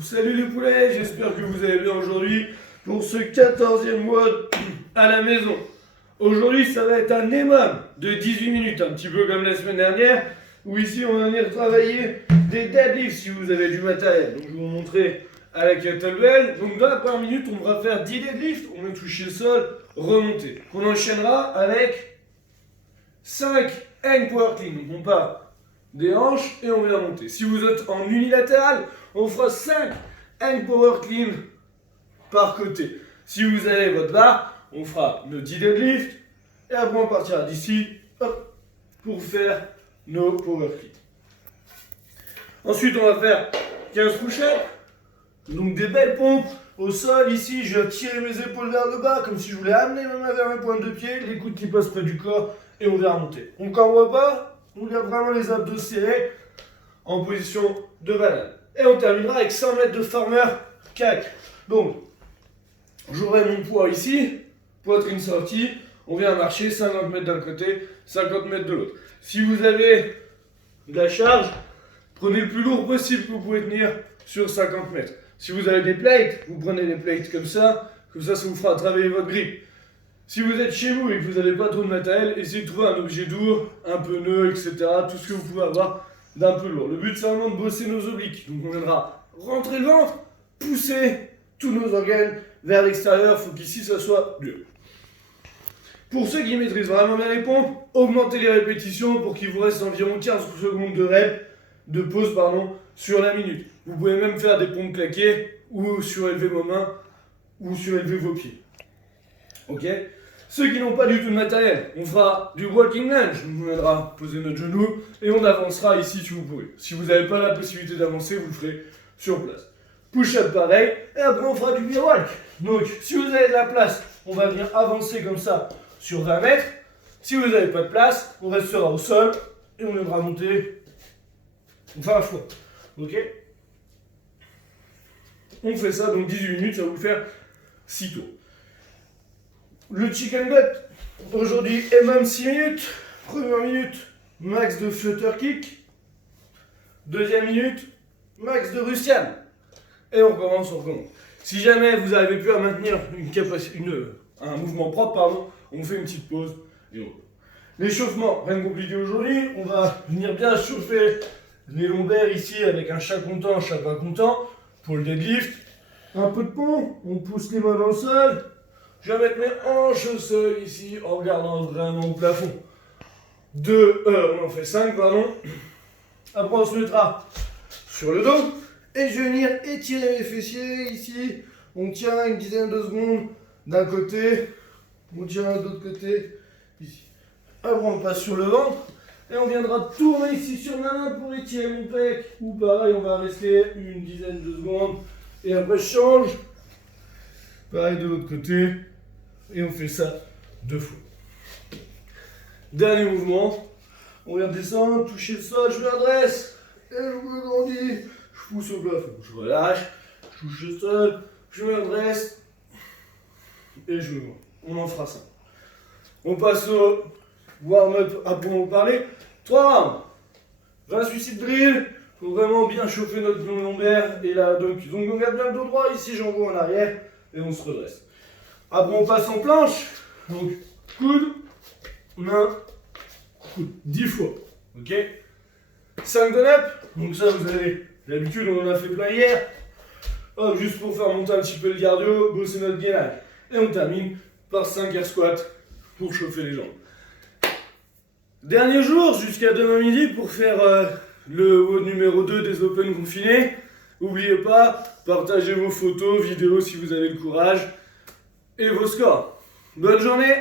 Salut les poulets, j'espère que vous allez bien aujourd'hui pour ce 14e mois à la maison. Aujourd'hui ça va être un EMAM de 18 minutes, un petit peu comme la semaine dernière, où ici on va venir travailler des deadlifts si vous avez du matériel. Donc je vais vous montrer à la kettlebell. Donc dans la première minute on va faire 10 deadlifts, on va toucher le sol, remonter. On enchaînera avec 5 hang power clean. Donc on part des hanches et on vient monter. Si vous êtes en unilatéral, on fera 5 hang power clean par côté. Si vous avez votre barre, on fera nos 10 deadlifts et après on partira d'ici pour faire nos power clean. Ensuite on va faire 15 push-ups, donc des belles pompes au sol. Ici je vais tirer mes épaules vers le bas comme si je voulais amener ma main vers mes pointes de pied, les coudes qui passent près du corps et on vient remonter. On ne voit pas. On garde vraiment les abdos serrés en position de banane. Et on terminera avec 100 mètres de farmer CAC. Donc, j'aurai mon poids ici, poitrine sortie. On vient marcher 50 mètres d'un côté, 50 mètres de l'autre. Si vous avez de la charge, prenez le plus lourd possible que vous pouvez tenir sur 50 mètres. Si vous avez des plates, vous prenez des plates comme ça ça vous fera travailler votre grip. Si vous êtes chez vous et que vous n'avez pas trop de matériel, essayez de trouver un objet lourd, un pneu, etc. Tout ce que vous pouvez avoir d'un peu lourd. Le but c'est vraiment de bosser nos obliques. Donc on viendra rentrer le ventre, pousser tous nos organes vers l'extérieur. Il faut qu'ici ça soit dur. Pour ceux qui maîtrisent vraiment bien les pompes, augmentez les répétitions pour qu'il vous reste environ 15 secondes de pause sur la minute. Vous pouvez même faire des pompes claquées ou surélever vos mains ou surélever vos pieds. Ok? Ceux qui n'ont pas du tout de matériel, on fera du walking lunge, on viendra poser notre genou et on avancera ici si vous pouvez. Si vous n'avez pas la possibilité d'avancer, vous le ferez sur place. Push-up pareil, et après on fera du beer walk. Donc si vous avez de la place, on va venir avancer comme ça sur 20 mètres. Si vous n'avez pas de place, on restera au sol et on viendra monter, enfin un fois. Ok? On fait ça, donc 18 minutes, ça va vous faire 6 tours. Le chicken gut, aujourd'hui est même 6 minutes. Première minute, max de flutter kick. Deuxième minute, max de Russian. Et on recommence. Si jamais vous n'arrivez plus à maintenir un mouvement propre, on fait une petite pause. Et l'échauffement, rien de compliqué aujourd'hui. On va venir bien chauffer les lombaires ici avec un chat content, chat pas content. Pour le deadlift, un peu de pompe, on pousse les mains dans le sol. Je vais mettre mes hanches au sol ici en regardant vraiment au plafond. On en fait 5, pardon. Après on se mettra sur le dos et je vais venir étirer mes fessiers ici. On tient une dizaine de secondes d'un côté, on tient de l'autre côté ici. Après on passe sur le ventre et on viendra tourner ici sur ma main pour étirer mon pec. Ou pareil, on va rester une dizaine de secondes et après je change. Pareil de l'autre côté. Et on fait ça 2 fois. Dernier mouvement. On vient descendre, toucher le sol, je me redresse. Et je me grandis. Je pousse au plafond. Je relâche. Je touche le sol. Je me redresse. Et je me vois. On en fera ça. On passe au warm-up après on va parler. 3 rounds. 20 suicide drill. Il faut vraiment bien chauffer notre lombaire. Et là, donc on garde bien le dos droit. Ici, j'envoie en arrière. Et on se redresse. Après on passe en planche, donc coude, main, coude, 10 fois, ok? 5 don-up, donc ça vous avez l'habitude, on en a fait plein hier. Hop, juste pour faire monter un petit peu le cardio, bosser notre gainage. Et on termine par 5 air squats pour chauffer les jambes. Dernier jour, jusqu'à demain midi pour faire le numéro 2 des Open confinés. N'oubliez pas, partagez vos photos, vidéos si vous avez le courage. Et vos scores. Bonne journée!